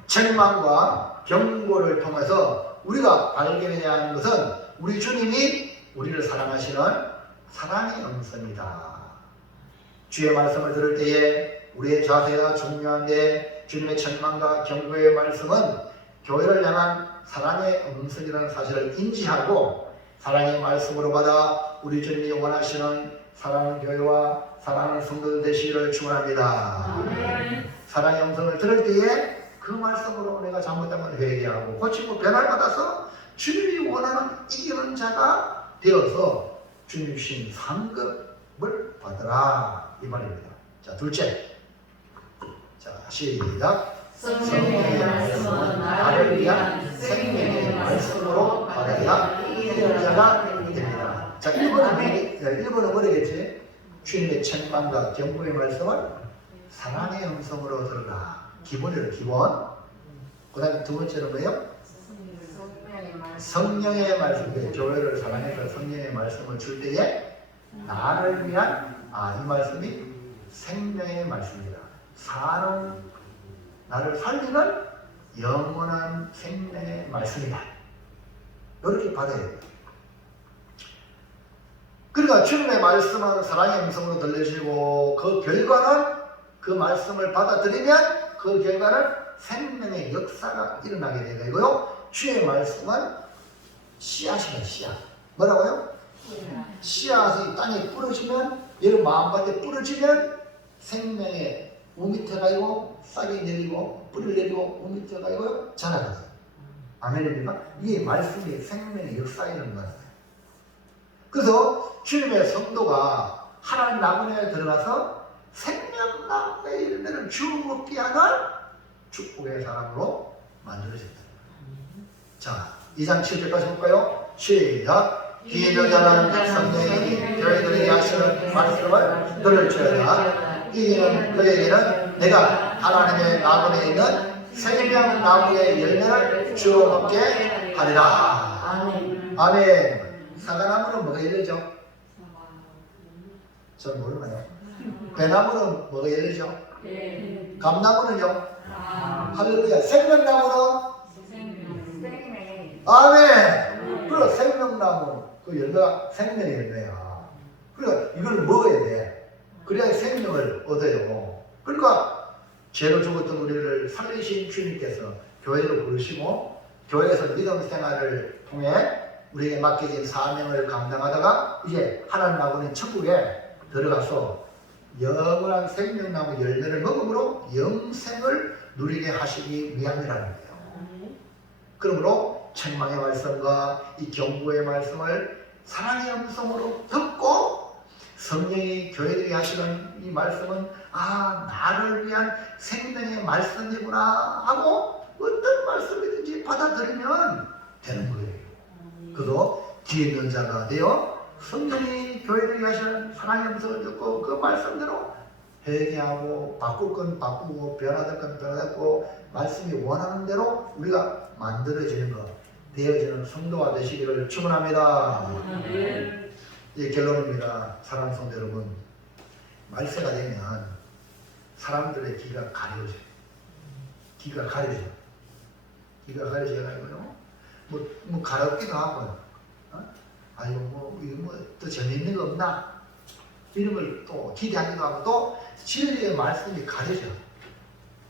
책망과 경고를 통해서 우리가 발견해야 하는 것은 우리 주님이 우리를 사랑하시는 사랑의 음성이다. 주의 말씀을 들을 때에 우리의 자세가 중요한데 주님의 책망과 경고의 말씀은 교회를 향한 사랑의 음성이라는 사실을 인지하고 사랑의 말씀으로 받아 우리 주님이 원하시는 사랑하는 교회와 사랑하는 성도들 되시기를 축원합니다. 사랑의 음성을 들을 때에 그 말씀으로 내가 잘못한 건 회개하고 고치고 변화를 받아서 주님이 원하는 이기는 자가 되어서 주님 주신 상급을 받으라 이 말입니다. 자 둘째, 자 시작. 성령의 말씀은 나를 위한 생명의 말씀으로 받아야 이기는 자가 됩니다. 자 1번은 뭐라겠지? 주님의 책망과 경고의 말씀을 사랑의 음성으로 들으라. 기본이에요. 기본. 그 다음에 두 번째는 뭐예요? 성령의 말씀. 교회를 사랑해서 성령의 말씀을 줄 때에 나를 위한 이 말씀이 생명의 말씀이다. 사는 나를 살리는 영원한 생명의 말씀이다. 이렇게 받아야 돼요. 그러니까 주님의 말씀은 사랑의 음성으로 들려지고 그 결과는 그 말씀을 받아들이면 그 결과는 생명의 역사가 일어나게 되고요. 주의 말씀은 씨앗이다. 씨앗. 뭐라고요? 씨앗이 땅에 뿌려지면 여러분 마음밭에 뿌려지면 생명의 우밑에 가고 싹이 내리고 뿌리를 내리고 우밑에 가고 자라거든요. 아멘입니까? 이 말씀이 생명의 역사이는 거예요. 그래서 주님의 성도가 하나님 나무에 들어가서 생명나무의 열매를 주먹게 하는 축복의 사람으로 만들어진다. 자, 2장 7절까지 볼까요? 시작. 귀 있는 자는 성령이 교회들에게 하시는 말씀을 들을지어다. 이는 그에게는 내가 하나님의 나무에 있는 생명나무의 열매를 주어 먹게 하리라. 아멘. 사과나무는 뭐가 열리죠? 전 모르나요? 배나무는 뭐가 열리죠? 감나무는요? 할렐루야. 생명나무는? 아멘. 그래 생명나무 그 열매가 생명의 열매야. 그러니까 이걸 먹어야 돼. 그래야 생명을 얻어요. 그러니까 죄로 죽었던 우리를 살리신 주님께서 교회로 부르시고 교회에서 믿음 생활을 통해 우리에게 맡겨진 사명을 감당하다가 이제 하나님 나무는 천국에 들어가서 영원한 생명나무 열매를 먹음으로 영생을 누리게 하시기 위함이라는 거예요. 그러므로 책망의 말씀과 이 경고의 말씀을 사랑의 음성으로 듣고 성령이 교회들이 하시는 이 말씀은 나를 위한 생명의 말씀이구나 하고 어떤 말씀이든지 받아들이면 되는 거예요. 그도 뒤에 있는 자가 되어 성령이 교회를 위하시는 사랑의 음성을 듣고 그 말씀대로 회개하고 바꿀 건 바꾸고 변화될 건 변화됐고 말씀이 원하는 대로 우리가 만들어지는 것, 되어지는 성도가 되시기를 축원합니다. 이 결론입니다. 사랑하는 성도 여러분, 말세가 되면 사람들의 귀가 가려져요. 귀가 가려져요. 귀가 가려져가지고요. 뭐 가렵기도 하고요. 이거 또 재미있는 거 없나? 이런 걸 또 기대하기도 하고 또 진리의 말씀이 가려져.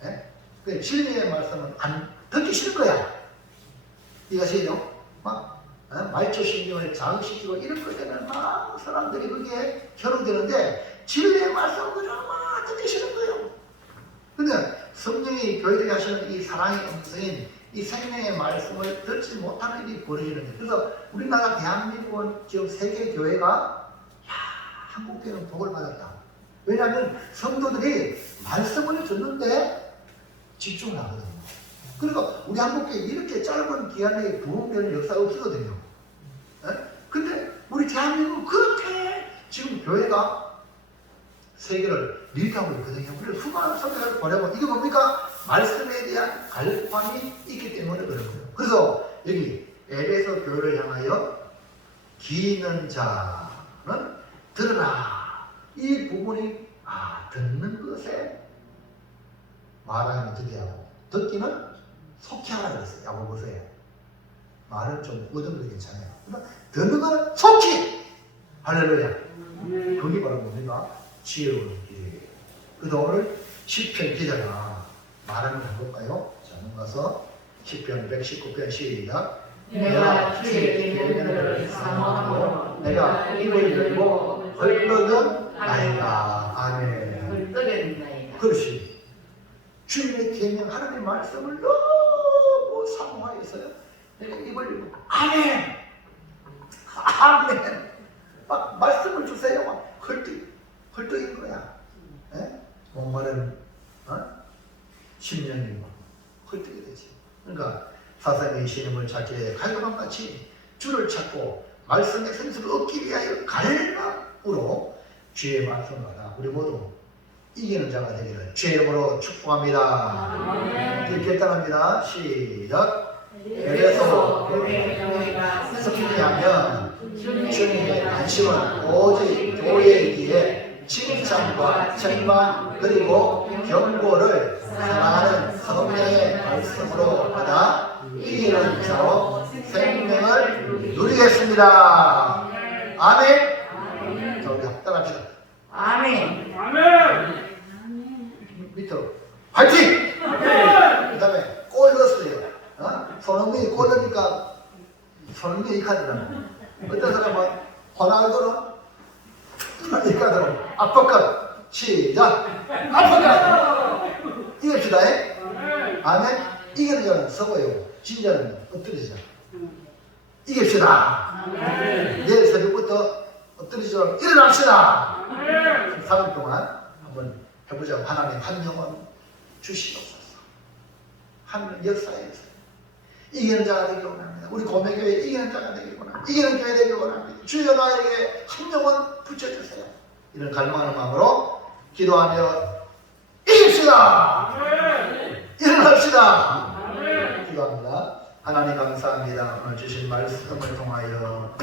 예? 그 진리의 말씀은 안 듣기 싫은 거야. 이것이요. 말초신경을 자극시키고 이런 것 때문에 막 사람들이 거기에 결혼되는데 진리의 말씀은 그냥 막 듣기 싫은 거예요. 근데 성령이 교회들이 하시는 이 사랑의 음성인 이 생명의 말씀을 듣지 못하는 일이 벌어지는 거예요. 그래서 우리나라 대한민국은 지금 세계 교회가 한국교회는 복을 받았다. 왜냐하면 성도들이 말씀을 듣는데 집중을 하거든요. 그러니까 우리 한국교회 이렇게 짧은 기간에 부흥되는 역사가 없거든요. 근데 우리 대한민국은 그렇게 지금 교회가 세계를 리드하고 있거든요. 그래서 수많은 성도를 보내고 이게 뭡니까? 말씀에 대한 갈망이 있기 때문에 그런 거예요. 그래서 여기 에베소 교회를 향하여 귀 있는 자는 들으라. 이 부분이 듣는 것에 말하면 듣게 하고 듣기는 속히 하라 그랬어요. 야고보서에. 말은 좀 얻으면 괜찮아요. 그러니까 듣는 건 속히. 할렐루야. 그게 바로 뭡니까? 지혜로운 길. 그래서 오늘 시편 기자가 말하는 거 해볼까요? 자, 넘어가서 시편 119편 시작. 내가 주의 계명들을 사모하고 내가 입을 열고 헐떡은 나이다. 아멘. 헐떡여진다이다. 그렇지. 주님의 계명 하나님의 말씀을 너무 사모하였어요. 내가 입을 열고 아멘. 아멘. 막 말씀을 주세요. 막 헐떡인 거야. 목마른 10년이고 헐떡이 되지. 그러니까 사상의 신임을 찾기에 갈망같이 주를 찾고 말씀의 생수를 얻기 위하여 갈망으로 주의 말씀을 받아 우리 모두 이기는 자가 되기를 주의 이름으로 축복합니다. 결단합니다. 시작. 에베소 교회가 성리하면 주님의 관심은 오직 교회이기에 칭찬과 책망 그리고 경고를 사랑하는 성령의 말씀으로 받아 이기는 자로 생명을 누리겠습니다. 아멘. 자, 우리 합당합시다. 아멘. 밑으로 화이팅! 그 다음에 골 넣었어요. 손흥민이 골 넣으니까 손흥민이 이 카드라는 어떤 사람은 호날두는 이 카드로 아퍼컷 시작. 아퍼컷 이깁시다. 아멘. 이기는 자는 서고요. 진 자는 엎드리자. 이깁시다. 내일 새벽부터 엎드리죠. 일어납시다. 3일 동안 한번 해보자고. 하나님 한 영혼 주시옵소서. 한 역사에서 이기는 자가 되기를 원합니다. 우리 고매교회 이기는 자가 되기를 원합니다. 이기는 교회 되기를 원합니다. 주여 나에게 한 영혼 붙여주세요. 이런 갈망하는 마음으로 기도하며 이깁시다. 일어납시다. 기도합니다. 하나님 감사합니다. 오늘 주신 말씀을 통하여